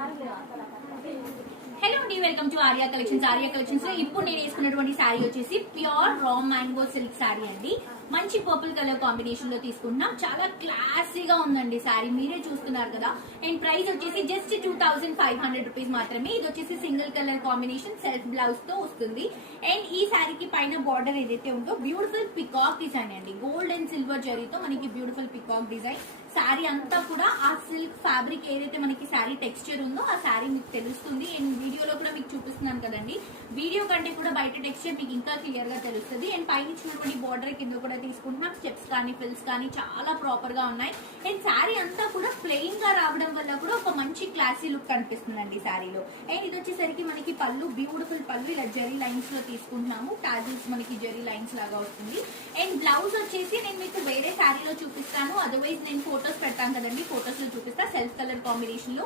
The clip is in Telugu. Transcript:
హలో అండి, welcome to Arya collections. Arya collections లో ఇప్పుడు నేను వేసుకున్నటువంటి శారీ వచ్చేసి pure raw mango silk sari అండి. మంచి పర్పుల్ కలర్ కాంబినేషన్ లో తీసుకుంటున్నాం. చాలా క్లాసీగా ఉందండి శారీ, మీరే చూస్తున్నారు కదా. అండ్ ప్రైస్ వచ్చేసి జస్ట్ 2500 రూపీస్ మాత్రమే. ఇది వచ్చేసి single colour combination self blouse తో వస్తుంది. అండ్ ఈ శారీకి పైన బార్డర్ ఏదైతే ఉందో బ్యూటిఫుల్ పికాక్ డిజైన్ అండి. గోల్డ్ అండ్ సిల్వర్ జరీతో మనకి బ్యూటిఫుల్ పికాక్ డిజైన్. శారీ అంతా కూడా ఆ సిల్క్ ఫ్యాబ్రిక్ ఏదైతే మనకి శారీ టెక్స్చర్ ఉందో ఆ శారీ మీకు తెలుస్తుంది. అండ్ వీడియోలో కూడా మీకు చూపిస్తున్నాను కదండి, వీడియో కంటే కూడా బయట టెక్స్చర్ మీకు ఇంకా క్లియర్ గా తెలుస్తుంది. అండ్ పైన ఇచ్చినటువంటి బార్డర్ కింద కూడా తీసుకుంటున్నాం. స్టెప్స్ కానీ ఫిల్స్ కానీ చాలా ప్రాపర్ గా ఉన్నాయి. అండ్ శారీ అంతా కూడా ప్లెయిన్ గా రావడం వల్ల కూడా ఒక మంచి క్లాసీ లుక్ కనిపిస్తుందండి శారీలో. అండ్ ఇది వచ్చేసరికి మనకి పళ్ళు, బ్యూటిఫుల్ పళ్ళు ఇలా జరీ లైన్స్ లో తీసుకుంటున్నాము. టాజిల్స్ మనకి జరీ లైన్స్ లాగా వస్తుంది. అండ్ బ్లౌజ్ వచ్చేసి నేను మీకు వేరే శారీలో చూపిస్తాను, అదర్వైజ్ నేను ఫోటోస్ పెడతాను కదండి, ఫోటోస్ లో చూపిస్తా. సెల్ఫ్ కలర్ కాంబినేషన్ లో